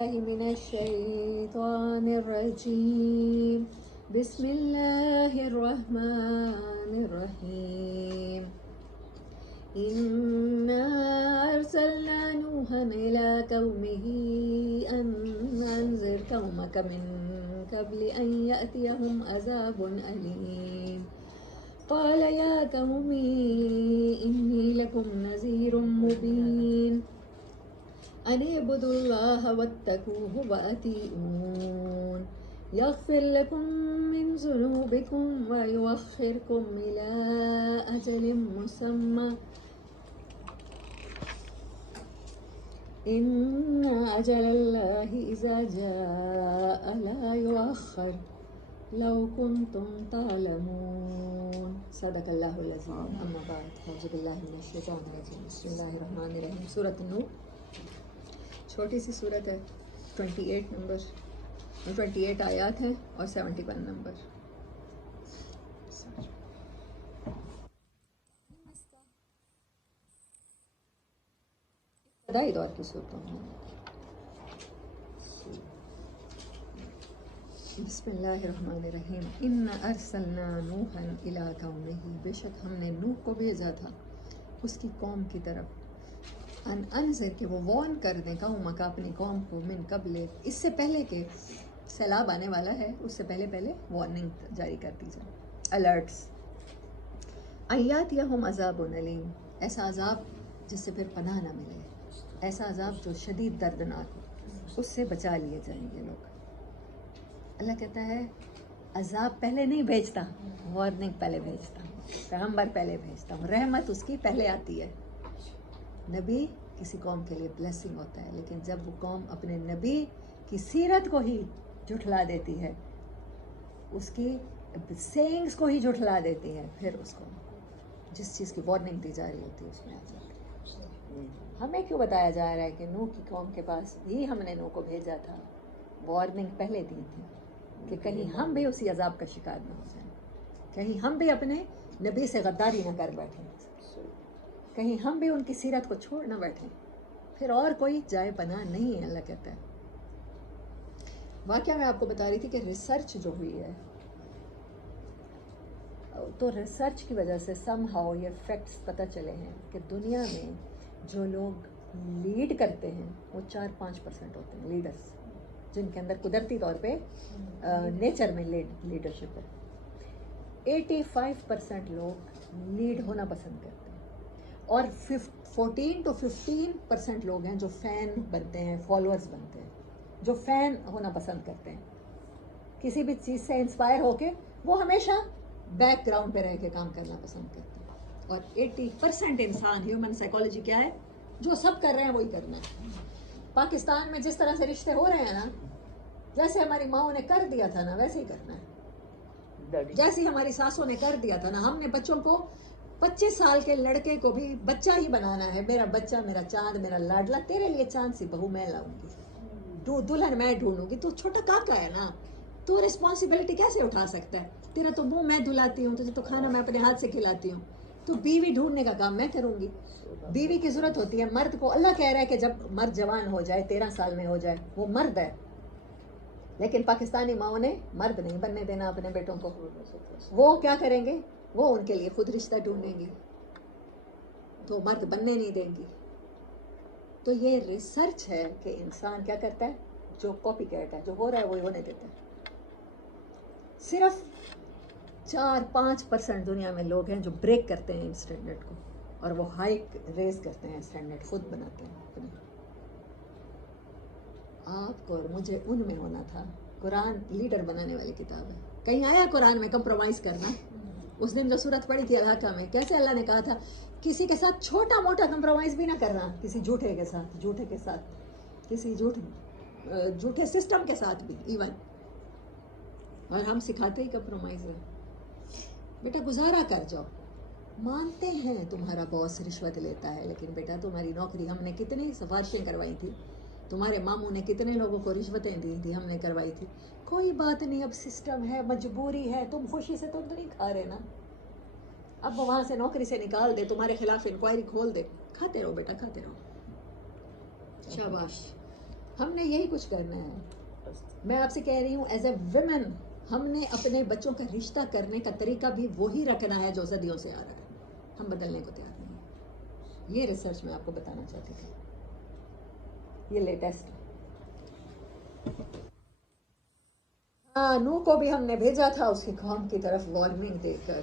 من الشيطان الرجيم. بسم الله الرحمن الرحيم. إنا أرسلنا نوحا إلى قومه أن أنذر قومك من قبل أن يأتيهم عذاب أليم. قال يا قوم إني لكم نذير مبين أن اعبدوا الله واتقوه وأطيعون يغفر لكم من ذنوبكم ويؤخركم إلى أجل مسمى إن أجل الله إذا جاء لا يؤخر لو كنتم تعلمون. صدق اللہ العظیم. اما بعد اعوذ باللہ من الشیطان الرجیم. بسم اللہ الرحمن الرحیم. سورۃ النور چھوٹی سی صورت ہے. 28 آیات ہیں اور 71 نمبر. ابتدائی دور کی صورتوں میں. بسم اللہ الرحمن الرحیم. ان ارسلنا نوحا الی قومہ، بے شک ہم نے نوح کو بھیجا تھا اس کی قوم کی طرف. ان انذر کہ وہ وارن کر دیں قومک اپنی قوم کو، من قبل اس سے پہلے کہ سیلاب آنے والا ہے، اس سے پہلے وارننگ جاری کر دی جائے، الرٹس. ایاتیہم عذاب علیم، ایسا عذاب جس سے پھر پناہ نہ ملے، ایسا عذاب جو شدید دردناک ہو، اس سے بچا لیے جائیں گے لوگ. اللہ کہتا ہے عذاب پہلے نہیں بھیجتا، وارننگ پہلے بھیجتا ہوں، پیغمبر پہلے بھیجتا ہوں، رحمت اس کی پہلے آتی ہے. نبی کسی قوم کے لیے بلیسنگ ہوتا ہے، لیکن جب وہ قوم اپنے نبی کی سیرت کو ہی جھٹلا دیتی ہے، اس کی سینگز کو ہی جھٹلا دیتی ہے، پھر اس کو جس چیز کی وارننگ دی جا رہی ہوتی ہے اس میں آ جاتی ہے. ہمیں کیوں بتایا جا رہا ہے کہ نوح کی قوم کے پاس بھی ہم نے نوح کو بھیجا تھا، وارننگ پہلے دی تھی کہ کہیں ہم بھی اسی عذاب کا شکار نہ ہو جائیں، کہیں ہم بھی اپنے نبی سے غداری نہ کر بیٹھیں، کہیں ہم بھی ان کی سیرت کو چھوڑ نہ بیٹھیں، پھر اور کوئی جائے پناہ نہیں ہے. اللہ کہتا ہے. واقعہ میں آپ کو بتا رہی تھی کہ ریسرچ جو ہوئی ہے، تو ریسرچ کی وجہ سے سم ہاؤ یہ فیکٹس پتہ چلے ہیں کہ دنیا میں جو لوگ لیڈ کرتے ہیں وہ 4-5% ہوتے ہیں لیڈرز، جن کے اندر قدرتی طور پہ نیچر میں لیڈرشپ ہے. 85% لوگ لیڈ ہونا پسند کرتے ہیں، اور 14-15% لوگ ہیں جو فین بنتے ہیں، فالوورز بنتے ہیں، جو فین ہونا پسند کرتے ہیں. کسی بھی چیز سے انسپائر ہو کے وہ ہمیشہ بیک گراؤنڈ پہ رہ کے کام کرنا پسند کرتے ہیں. اور 80% انسان، ہیومن سائیکالوجی کیا ہے، جو سب کر رہے ہیں وہی کرنا ہے. پاکستان میں جس طرح سے رشتے ہو رہے ہیں نا، جیسے ہماری ماؤں نے کر دیا تھا نا ویسے ہی کرنا ہے. جیسے ہماری ساسوں نے کر دیا تھا نا، ہم نے بچوں کو 25 سال کے لڑکے کو بھی بچہ ہی بنانا ہے. میرا بچہ، میرا چاند، میرا لاڈلا، تیرے لیے چاند سی بہو میں لاؤں گی، تو دلہن میں ڈھونڈوں گی. تو چھوٹا کاکا ہے نا، تو رسپانسبلٹی کیسے اٹھا سکتا ہے؟ تیرا تو منہ میں دھلاتی ہوں، تجھے تو کھانا میں اپنے ہاتھ سے کھلاتی ہوں، تو بیوی ڈھونڈنے کا کام میں کروں گی. بیوی کی ضرورت ہوتی ہے مرد کو. اللہ کہہ رہا ہے کہ جب مرد جوان ہو جائے، 13 سال میں ہو جائے، وہ مرد ہے. لیکن پاکستانی ماؤں نے مرد نہیں بننے دینا اپنے بیٹوں کو. وہ کیا کریں گے؟ وہ ان کے لیے خود رشتہ ڈھونڈیں گے، تو مرد بننے نہیں دیں گی. تو یہ ریسرچ ہے کہ انسان کیا کرتا ہے، جو کاپی کیٹ ہے، جو ہو رہا ہے وہی ہونے دیتا ہے. صرف 4-5% دنیا میں لوگ ہیں جو بریک کرتے ہیں اسٹینڈرڈ کو، اور وہ ہائی ریز کرتے ہیں اسٹینڈرڈ، خود بناتے ہیں اپنے. آپ کو اور مجھے ان میں ہونا تھا. قرآن لیڈر بنانے والی کتاب ہے. کہیں آیا قرآن میں کمپرومائز کرنا؟ اس دن جو صورت پڑی تھی الحاقہ میں، کیسے اللہ نے کہا تھا کسی کے ساتھ چھوٹا موٹا کمپرومائز بھی نہ کرنا، کسی جھوٹے کے ساتھ، کسی جھوٹے سسٹم کے ساتھ بھی ایون. اور ہم سکھاتے ہی کمپرومائز ہے. بیٹا گزارا کر جاؤ. مانتے ہیں تمہارا باس رشوت لیتا ہے، لیکن بیٹا تمہاری نوکری ہم نے کتنی سفارشیں کروائی تھی، تمہارے ماموں نے کتنے لوگوں کو رشوتیں دی تھی، ہم نے کروائی تھی. کوئی بات نہیں، اب سسٹم ہے، مجبوری ہے، تم خوشی سے تو نہیں کھا رہے نا. اب وہاں سے نوکری سے نکال دے، تمہارے خلاف انکوائری کھول دے، کھاتے رہو بیٹا، کھاتے رہو. شاباش. ہم نے یہی کچھ کرنا ہے. میں آپ سے کہہ رہی ہوں ایز اے ویمن ہم نے اپنے بچوں کا رشتہ کرنے کا طریقہ بھی وہی رکھنا ہے جو صدیوں سے آ رہا ہے. ہم بدلنے کو تیار نہیں ہیں. یہ ریسرچ میں آپ کو بتانا چاہتی تھی. یہ لیٹسٹ. نوح کو بھی ہم نے بھیجا تھا اس کی قوم کی طرف وارننگ دے کر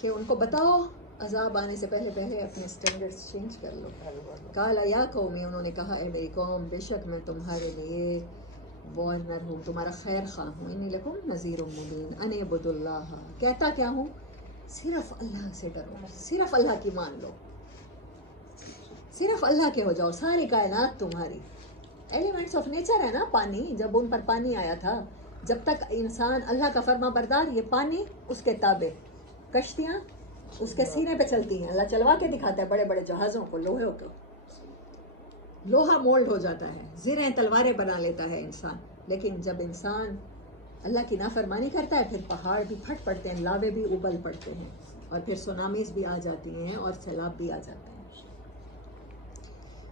کہ ان کو بتاؤ عذاب آنے سے پہلے پہلے اپنے اسٹینڈرڈس چینج کر لو. قالا یا قومی، انہوں نے کہا اے میری قوم، بے شک میں تمہارے لیے وارنر ہوں، تمہارا خیر خواہ ہوں. انی لکم نذیر مبین ان اعبدوا اللہ. کہتا کیا ہوں؟ صرف اللہ سے ڈرو، صرف اللہ کی مان لو، صرف اللہ کے ہو جاؤ. ساری کائنات تمہاری. ایلیمنٹس آف نیچر ہے نا. پانی، جب ان پر پانی آیا تھا، جب تک انسان اللہ کا فرما بردار، یہ پانی اس کے تابع، کشتیاں اس کے سینے پہ چلتی ہیں. اللہ چلوا کے دکھاتا ہے بڑے بڑے جہازوں کو، لوہے کو. لوہا مولڈ ہو جاتا ہے، زریں تلواریں بنا لیتا ہے انسان. لیکن جب انسان اللہ کی نافرمانی کرتا ہے پھر پہاڑ بھی پھٹ پڑتے ہیں، لاوے بھی ابل پڑتے ہیں، اور پھر سونامیز بھی آ جاتی ہیں اور سیلاب بھی آ جاتے ہیں.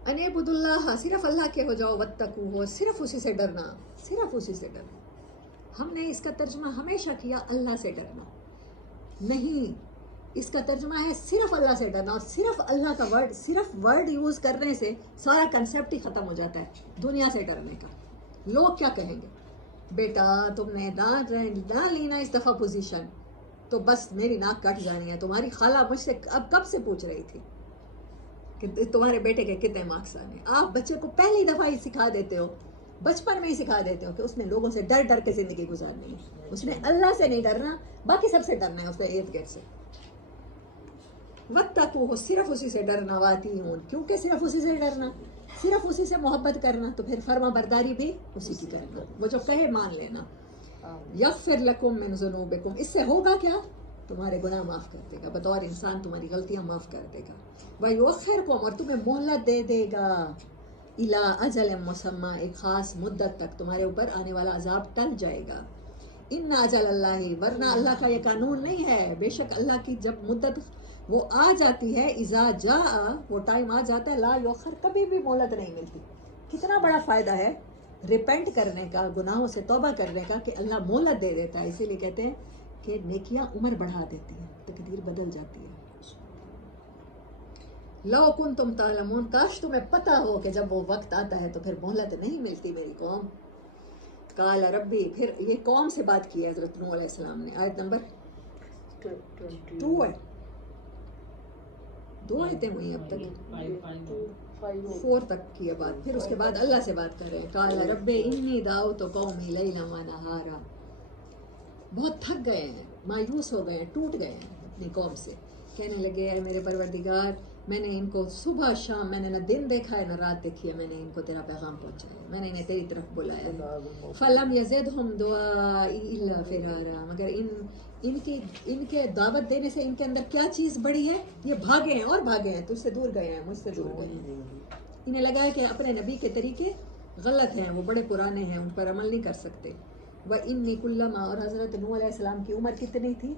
ان اعبدوا اللہ، صرف اللہ کے ہو جاؤ. واتقوہ، صرف اسی سے ڈرنا، صرف اسی سے ڈرنا. ہم نے اس کا ترجمہ ہمیشہ کیا اللہ سے ڈرنا. نہیں، اس کا ترجمہ ہے صرف اللہ سے ڈرنا. اور صرف اللہ کا ورڈ، صرف ورڈ یوز کرنے سے سارا کنسیپٹ ہی ختم ہو جاتا ہے دنیا سے ڈرنے کا. لوگ کیا کہیں گے؟ بیٹا تم نے نہ لینا اس دفعہ پوزیشن تو بس میری ناک کٹ جانی ہے. تمہاری خالہ مجھ سے اب کب سے پوچھ رہی تھی کہ تمہارے بیٹے کے کتنے مارکس آنے. آپ بچے کو پہلی دفعہ ہی سکھا دیتے ہو، بچپن میں ہی سکھا دیتے ہو کہ اس نے لوگوں سے ڈر ڈر کے زندگی گزارنی ہے. اس نے اللہ سے نہیں ڈرنا، باقی سب سے ڈرنا ہے. اس نے 8th گیٹ سے. واتقوہ، صرف اسی سے ڈرنا. واطیعون، کیونکہ صرف اسی سے ڈرنا، صرف اسی سے محبت کرنا، تو پھر فرما برداری بھی اسی کی کرنا. وہ جو کہے مان لینا. یغفر لکم من ذنوبکم، اس سے ہوگا کیا؟ تمہارے گناہ معاف کر دے گا. بطور انسان تمہاری غلطیاں معاف کر دے گا. وَيُؤَخِّرْكُمْ، اور تمہیں مہلت دے دے گا. إِلَىٰ أَجَلٍ مُّسَمًّى، ایک خاص مدت تک تمہارے اوپر آنے والا عذاب ٹل جائے گا. ان اجل اللہ، ورنہ اللہ کا یہ قانون نہیں ہے. بے شک اللہ کی جب مدت وہ آ جاتی ہے، اذا جاء، وہ ٹائم آ جاتا ہے، لا یؤخر، کبھی بھی مہلت نہیں ملتی. کتنا بڑا فائدہ ہے ریپینٹ کرنے کا، گناہوں سے توبہ کرنے کا، کہ اللہ مہلت دے دیتا ہے. اسی لیے کہتے ہیں کہ نیکیاں عمر بڑھا دیتی ہیں، تقدیر بدل جاتی ہے. لو کنتم تعلمون، کاش تمہیں پتہ ہو کہ جب وہ وقت آتا ہے تو پھر مہلت نہیں ملتی میری قوم. قال ربی، پھر یہ قوم سے بات کی ہے حضرت نوح علیہ السلام نے. آیت نمبر 2 ہے. 2 آیتیں ہوئی اب تک، 4 تک کی بات. پھر اس کے بعد اللہ سے بات کر رہے ہیں. قال رب انی دعوت قومی لیلا ونہارا. بہت تھک گئے ہیں، مایوس ہو گئے ہیں، ٹوٹ گئے ہیں اپنی قوم سے. کہنے لگے اے میرے پروردگار، میں نے ان کو صبح شام، میں نے نہ دن دیکھا ہے نہ رات دیکھی ہے، میں نے ان کو تیرا پیغام پہنچایا، میں نے انہیں تیری طرف بلایا ہے. فلم یزدہم دعائی الا فرارا، مگر ان کے دعوت دینے سے ان کے اندر کیا چیز بڑی ہے؟ یہ بھاگے ہیں اور بھاگے ہیں، تجھ سے دور گئے ہیں، مجھ سے دور گئے ہیں. انہیں لگا ہے کہ اپنے نبی کے طریقے غلط ہیں، وہ بڑے پرانے ہیں، ان پر عمل نہیں کر سکتے. وَإِنِّي كُلَّمَا، اور حضرت نوح علیہ السلام کی عمر کتنی تھی؟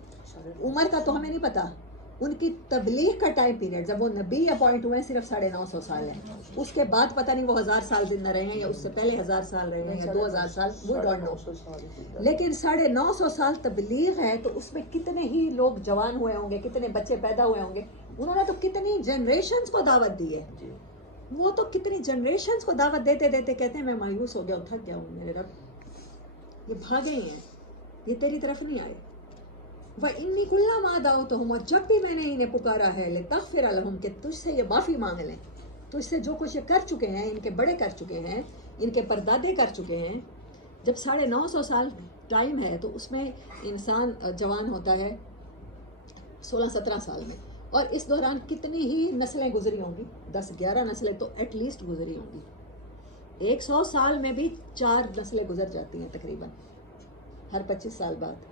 عمر کا تو ہمیں نہیں پتا. ان کی تبلیغ کا ٹائم پیریڈ، جب وہ نبی اپوائنٹ ہوئے ہیں، صرف 950 سال ہے. اس کے بعد پتہ نہیں وہ 1000 سال زندہ رہے ہیں یا اس سے پہلے 1000 سال رہے ہیں یا 2000 سال، وہ ڈونٹ نو. لیکن 950 سال تبلیغ ہے، تو اس میں کتنے ہی لوگ جوان ہوئے ہوں گے، کتنے بچے پیدا ہوئے ہوں گے. انہوں نے تو کتنی جنریشنز کو دعوت دی ہے. وہ تو کتنی جنریشنز کو دعوت دیتے دیتے کہتے ہیں میں مایوس ہو گیا ہوں، تھک گیا ہوں میرے رب. یہ بھاگے ہیں، یہ تیری طرف نہیں آئے. وَإِنِّي كُلَّمَا دَعَوْتُهُمْ، اور جب بھی میں نے انہیں پکارا ہے، لِتَغْفِرَ لَهُمْ، کہ تجھ سے یہ معافی مانگ لیں، تجھ سے جو کچھ یہ کر چکے ہیں، ان کے بڑے کر چکے ہیں، ان کے پردادے کر چکے ہیں. جب 950 سال ٹائم ہے تو اس میں انسان جوان ہوتا ہے 16-17 سال میں، اور اس دوران کتنی ہی نسلیں گزری ہوں گی، 10-11 نسلیں تو ایٹ لیسٹ گزری ہوں گی. 100 سال میں بھی 4 نسلیں گزر جاتی ہیں تقریباً ہر 25 سال بعد.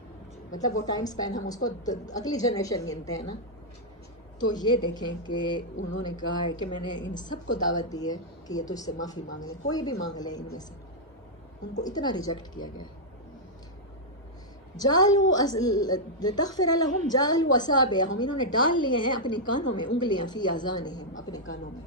مطلب وہ ٹائم سپین ہم اس کو اگلی جنریشن گنتے ہیں نا. تو یہ دیکھیں کہ انہوں نے کہا ہے کہ میں نے ان سب کو دعوت دی ہے کہ یہ تجھ سے معافی مانگ لیں، کوئی بھی مانگ لیں ان میں سے. ان کو اتنا ریجیکٹ کیا گیا. لِتَغْفِرَ لَهُمْ جَعَلُوا أَصَابِعَهُمْ، انہوں نے ڈال لیے ہیں اپنے کانوں میں انگلیاں، فی آذانہم، اپنے کانوں میں.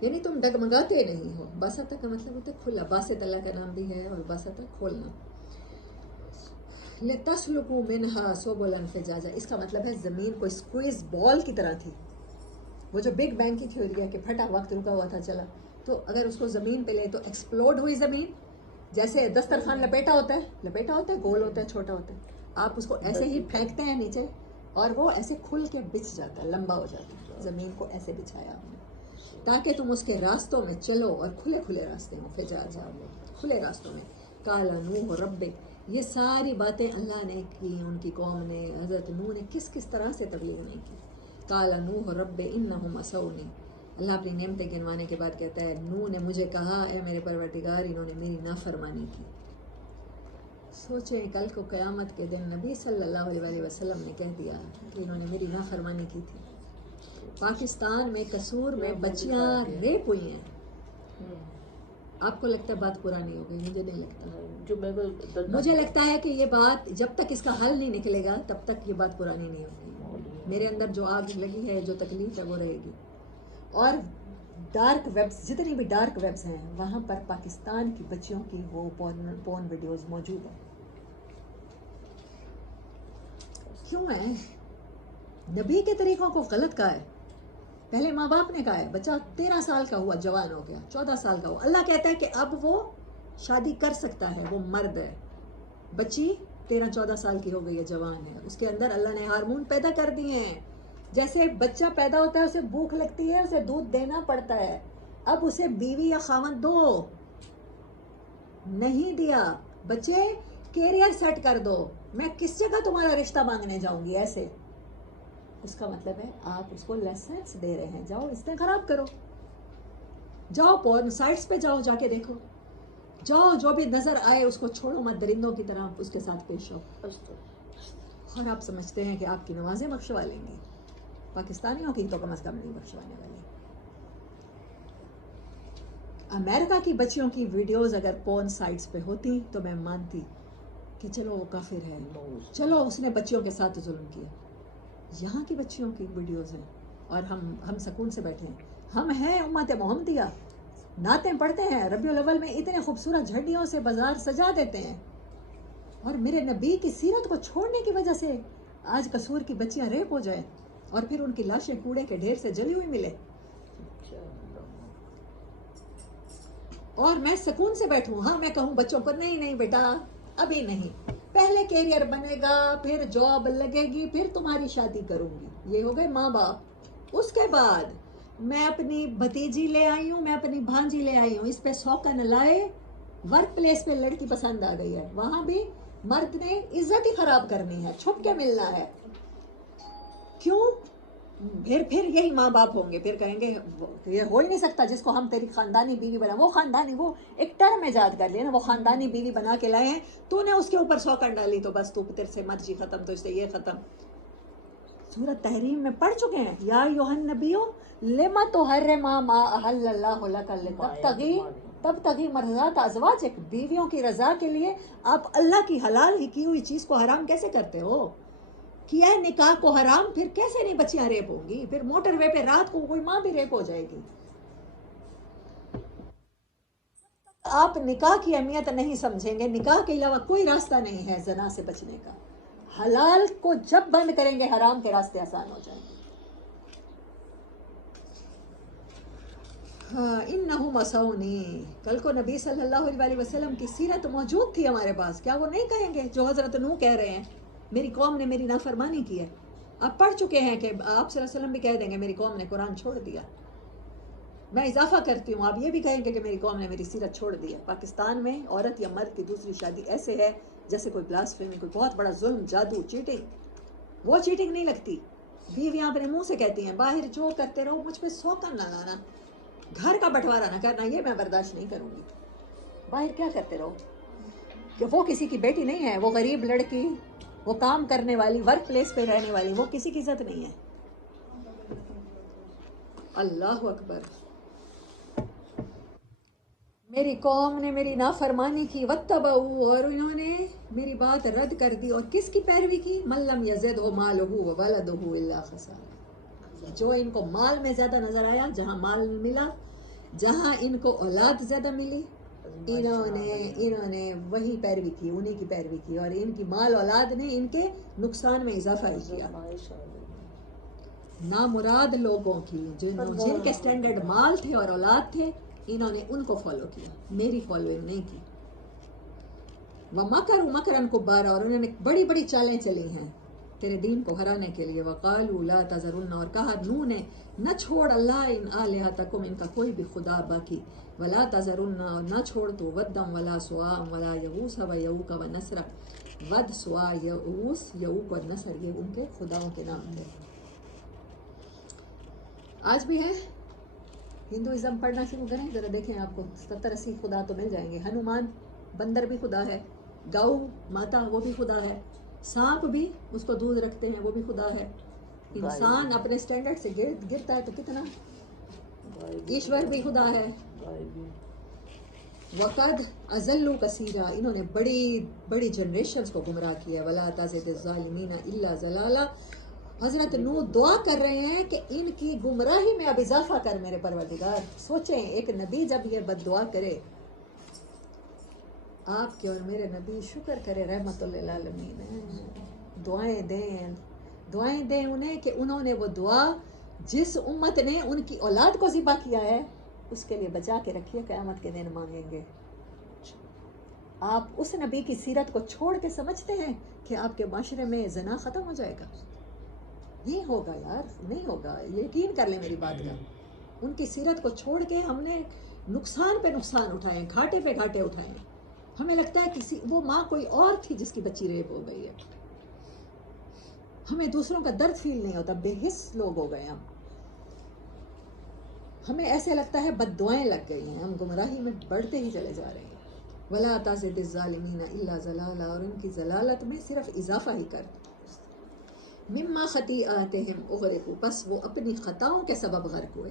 یعنی تم ڈگمگاتے نہیں ہو. باسطہ کا مطلب ہوتا ہے کھلا. باسط اللہ کا نام بھی ہے اور باسطہ کھولنا. لِتَسْلُكُوا مِنْهَا سُبُلًا فِجَاجًا، اس کا مطلب ہے زمین کو اسکویز بال کی طرح تھی. وہ جو بگ بینگ کی تھیوری ہے کہ پھٹا وقت رکا ہوا تھا چلا، تو اگر اس کو زمین پہ لے تو ایکسپلوڈ ہوئی زمین. جیسے دسترخوان لپیٹا ہوتا ہے گول ہوتا ہے چھوٹا ہوتا ہے، آپ اس کو ایسے ہی پھینکتے ہیں نیچے اور وہ ایسے کھل کے بچھ جاتا ہے، لمبا ہو جاتا ہے. زمین کو ایسے بچھایا ہم نے تاکہ تم اس کے راستوں میں چلو، اور کھلے کھلے راستے ہوں. فجاجا، کھلے راستوں میں. قال نوح ربک، یہ ساری باتیں اللہ نے کی، ان کی قوم نے، حضرت نوح نے کس کس طرح سے تبلیغ نہیں کی. قال نوح رب انہم عصونی، اللہ اپنی نعمتیں گنوانے کے بعد کہتا ہے نوح نے مجھے کہا اے میرے پروردگار انہوں نے میری نافرمانی کی. سوچیں کل کو قیامت کے دن نبی صلی اللہ علیہ وآلہ وسلم نے کہہ دیا کہ انہوں نے میری نافرمانی کی تھی. پاکستان میں قصور میں بچیاں ریپ ہوئی ہیں. آپ کو لگتا ہے بات پرانی ہو گئی؟ مجھے نہیں لگتا. مجھے لگتا ہے کہ یہ بات جب تک اس کا حل نہیں نکلے گا تب تک یہ بات پرانی نہیں ہوگی. میرے اندر جو آگ لگی ہے، جو تکلیف ہے وہ رہے گی. اور ڈارک ویبس، جتنی بھی ڈارک ویبس ہیں وہاں پر پاکستان کی بچیوں کی وہ پورن ویڈیوز موجود ہیں. کیوں ہے؟ نبی کے طریقوں کو غلط کہا ہے. پہلے ماں باپ نے کہا ہے بچہ 13 سال کا ہوا جوان ہو گیا، 14 سال کا ہوا، اللہ کہتا ہے کہ اب وہ شادی کر سکتا ہے، وہ مرد ہے. بچی 13-14 سال کی ہو گئی ہے، جوان ہے، اس کے اندر اللہ نے ہارمون پیدا کر دیے ہیں. جیسے بچہ پیدا ہوتا ہے اسے بھوک لگتی ہے، اسے دودھ دینا پڑتا ہے. اب اسے بیوی یا خاوند دو، نہیں دیا، بچے کیریئر سیٹ کر دو، میں کس جگہ تمہارا رشتہ مانگنے جاؤں گی ایسے. اس کا مطلب ہے آپ اس کو لیسنس دے رہے ہیں، جاؤ اس نے خراب کرو، جاؤ پورن سائٹس پہ جاؤ، جا کے دیکھو، جاؤ جو بھی نظر آئے اس کو چھوڑو مت، درندوں کی طرح اس کے ساتھ پیش ہو. اور آپ سمجھتے ہیں کہ آپ کی نمازیں بخشوا لیں گی، پاکستانیوں کی تو کم از کم نہیں بخشوانے والی. امریکہ کی بچیوں کی ویڈیوز اگر پورن سائٹس پہ ہوتی تو میں مانتی کہ چلو وہ کافر ہے، چلو اس نے بچیوں کے ساتھ ظلم کیا. یہاں کی بچیوں کی ویڈیوز ہیں اور ہم سکون سے بیٹھے ہیں. ہم ہیں امت محمدیہ، نعتیں پڑھتے ہیں، ربیع الاول میں اتنے خوبصورت جھنڈیوں سے بازار سجا دیتے ہیں، اور میرے نبی کی سیرت کو چھوڑنے کی وجہ سے آج قصور کی بچیاں ریپ ہو جائیں اور پھر ان کی لاشیں کوڑے کے ڈھیر سے جلی ہوئی ملے. اور میں سکون سے بیٹھوں. ہاں میں کہوں بچوں کو نہیں بیٹا ابھی نہیں، پہلے کیریئر بنے گا، پھر جاب لگے گی، پھر تمہاری شادی کروں گی. یہ ہو گئے ماں باپ. اس کے بعد میں اپنی بھتیجی لے آئی ہوں، میں اپنی بھانجی لے آئی ہوں، اس پہ سوکن لائے. ورک پلیس پہ لڑکی پسند آ گئی ہے، وہاں بھی مرد نے عزت ہی خراب کرنی ہے، چھپ کے ملنا ہے. کیوں؟ پھر یہی ماں باپ ہوں گے، پھر کہیں گے یہ ہو ہی نہیں سکتا جس کو ہم تیری خاندانی بیوی بنا. وہ خاندانی، وہ ایک ٹرم ایجاد کر لیا نا، وہ خاندانی بیوی بنا کے لائے ہیں، تو نے اس کے اوپر سوکن ڈالی تو بس تو تیرے سے مرضی ختم، تو اس سے یہ ختم. سورۃ تحریم میں پڑھ چکے ہیں، یا ایھا النبی لما تحرم ما احل اللہ لک تبتغی مرضات ازواجک. بیویوں کی رضا کے لیے آپ اللہ کی حلال ہی کی ہوئی چیز کو حرام کیسے کرتے ہو؟ کیا ہے نکاح کو حرام، پھر کیسے نہیں بچیاں ریپ ہوں گی؟ پھر موٹر وے پہ رات کو کوئی ماں بھی ریپ ہو جائے گی. آپ نکاح کی اہمیت نہیں سمجھیں گے، نکاح کے علاوہ کوئی راستہ نہیں ہے زنا سے بچنے کا. حلال کو جب بند کریں گے حرام کے راستے آسان ہو جائیں گے. ہاں انہم عصونی. کل کو نبی صلی اللہ علیہ وسلم کی سیرت موجود تھی ہمارے پاس، کیا وہ نہیں کہیں گے جو حضرت نوح کہہ رہے ہیں میری قوم نے میری نافرمانی کی ہے؟ آپ پڑھ چکے ہیں کہ آپ صلی اللہ علیہ وسلم بھی کہہ دیں گے میری قوم نے قرآن چھوڑ دیا. میں اضافہ کرتی ہوں، آپ یہ بھی کہیں گے کہ میری قوم نے میری سیرت چھوڑ دی ہے. پاکستان میں عورت یا مرد کی دوسری شادی ایسے ہے جیسے کوئی بلاسفیمی، کوئی بہت بڑا ظلم، جادو، چیٹنگ. وہ چیٹنگ نہیں لگتی. بیویاں اپنے منہ سے کہتی ہیں باہر جو کرتے رہو مجھ پہ سوکن نہ لانا، گھر کا بٹوارا نہ کرنا، یہ میں برداشت نہیں کروں گی. باہر کیا کرتے رہو، کہ وہ کسی کی بیٹی نہیں ہے، وہ غریب لڑکی، وہ کام کرنے والی، ورک پلیس پہ رہنے والی، وہ کسی کی عزت نہیں ہے. اللہ اکبر. میری قوم نے میری نافرمانی کی، واتبعوا، اور انہوں نے میری بات رد کر دی. اور کس کی پیروی کی؟ من لم یزدہ مالہ وولدہ الا خسارا. جو ان کو مال میں زیادہ نظر آیا، جہاں مال ملا جہاں ان کو اولاد زیادہ ملی انہوں نے وہی پیروی کی، انہیں کی پیروی کی، اور ان کی مال اولاد نے ان کے نقصان میں اضافہ ہی کیا۔ نامراد لوگوں کی جن کے سٹینڈرڈ مال تھے اور اولاد تھے، انہوں نے ان کو فالو کیا، میری فالوئنگ نہیں کی۔ وَمَكَرُوا مَكْرًا كُبَّارًا، اور انہوں نے بڑی بڑی چالیں چلی ہیں تیرے دین کو ہرانے کے لیے۔ وَقَالُوا لَا تَذَرُنَّ، اور کہا نوح نے نہ چھوڑ اللہ ان آلہتکم، ان کا کوئی بھی خدا باقی، وَلَا تَذَرُنَّ، اور نہ چھوڑ تو وَدًّا وَلَا سُوَاعًا وَلَا يَغُوثَ وَيَعُوقَ وَنَسْرًا۔ ود، سوا، یعوث، یعوق اور نصر، یہ ان کے خداؤں کے نام تھے۔ آج بھی ہے، ہندوازم پڑھنا شروع کریں ذرا دیکھیں، آپ کو 70-80 خدا تو مل جائیں گے۔ ہنومان بندر بھی خدا ہے، گاؤ ماتا وہ بھی خدا ہے، سانپ بھی اس کو دودھ رکھتے ہیں وہ بھی خدا ہے، انسان اپنے سٹینڈرڈ سے گرتا ہے تو کتنا، ایشور بھی خدا ہے۔ وقد اضلوا کثیرا، انہوں نے بڑی بڑی جنریشنز کو گمراہ کیا۔ ولا تزد الظالمین الا ضلالا، حضرت نوح دعا کر رہے ہیں کہ ان کی گمراہی میں اب اضافہ کر میرے پروردگار۔ سوچیں ایک نبی جب یہ بد دعا کرے، آپ کے اور میرے نبی شکر کرے رحمت للعالمین، دعائیں دیں انہیں کہ انہوں نے وہ دعا جس امت نے ان کی اولاد کو ذبح کیا ہے اس کے لیے بچا کے رکھیے، قیامت کے دن مانگیں گے۔ آپ اس نبی کی سیرت کو چھوڑ کے سمجھتے ہیں کہ آپ کے معاشرے میں زنا ختم ہو جائے گا؟ نہیں ہوگا یار، نہیں ہوگا، یقین کر لیں میری بات کا۔ ان کی سیرت کو چھوڑ کے ہم نے نقصان پہ نقصان اٹھائے، گھاٹے پہ گھاٹے اٹھائے۔ ہمیں لگتا ہے کسی وہ ماں کوئی اور تھی جس کی بچی ریپ ہو گئی ہے، ہمیں دوسروں کا درد فیل نہیں ہوتا، بے حس لوگ ہو گئے ہم، ہمیں ایسے لگتا ہے بد دعائیں لگ گئی ہیں، ہم گمراہی میں بڑھتے ہی چلے جا رہے ہیں۔ ولا تزد الظالمین الا ضلالا، اور ان کی ضلالت میں صرف اضافہ ہی کر۔ مما خطیئاتہم اغرقوا، بس وہ اپنی خطاؤں کے سبب غرق ہوئے۔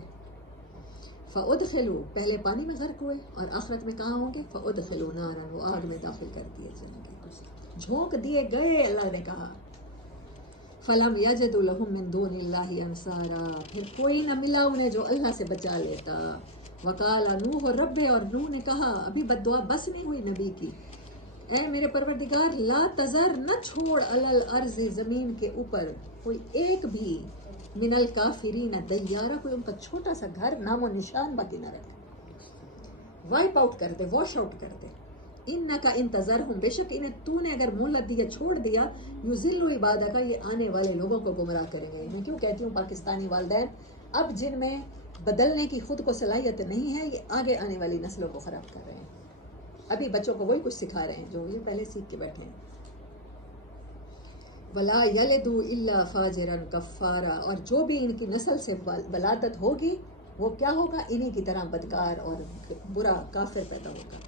فادخلوا، پہلے پانی میں غرق ہوئے اور آخرت میں کہاں ہوں گے؟ فادخلوا نارا، وہ آگ میں داخل کر دیے جائیں گے، جھونک دیے گئے۔ اللہ نے کہا فلم یجدوا لهم من دون اللہ انصارا، پھر کوئی نہ ملا انہیں جو اللہ سے بچا لیتا۔ وقال نوح رب، اور نوح نے کہا، ابھی بد دعا بس نہیں ہوئی نبی کی، اے میرے پروردگار لا تذر، نہ چھوڑ علی الارض، زمین کے اوپر کوئی ایک بھی، من الکافرین دیارہ، کوئی ان کا چھوٹا سا گھر نام و نشان باقی نہ رکھے، وائپ آؤٹ کر دے، واش آؤٹ کر دے۔ انکا ان تذرہم، بے شک انہیں تو نے اگر مہلت دیا، چھوڑ دیا، یضلوا عبادک، یہ آنے والے لوگوں کو گمراہ کریں گے۔ میں کیوں کہتی ہوں پاکستانی والدین اب جن میں بدلنے کی خود کو صلاحیت نہیں ہے، یہ آگے آنے والی نسلوں کو خراب کر رہے ہیں، ابھی بچوں کو وہی کچھ سکھا رہے ہیں جو یہ پہلے سیکھ کے بیٹھے ہیں۔ ولا یلدوا الا فاجرا کفارا، اور جو بھی ان کی نسل سے ولادت ہوگی وہ کیا ہوگا؟ انہی کی طرح بدکار اور برا کافر پیدا ہوگا۔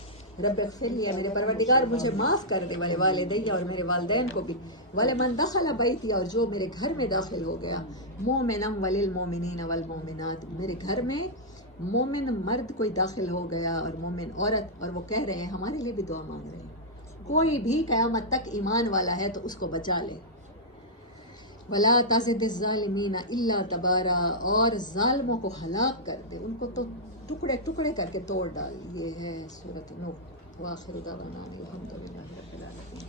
رب اغفر لی، میرے پروردگار مجھے معاف کر دے، والے والدی، اور میرے والدین کو بھی، ولمن دخل بیتی، اور جو میرے گھر میں داخل ہو گیا، مومنا وللمؤمنین والمؤمنات، میرے گھر میں مومن مرد کوئی داخل ہو گیا اور مومن عورت، اور وہ کہہ رہے ہیں ہمارے لیے بھی دعا مانگ رہے ہیں، کوئی بھی قیامت تک ایمان والا ہے تو اس کو بچا لے۔ ولا تزد الظالمین الا تبارا، اور ظالموں کو ہلاک کر دے، ان کو تو ٹکڑے ٹکڑے کر کے توڑ ڈال۔ یہ ہے سورۃ نوح۔ وآخر دعوانا الحمد للہ رب العالمین۔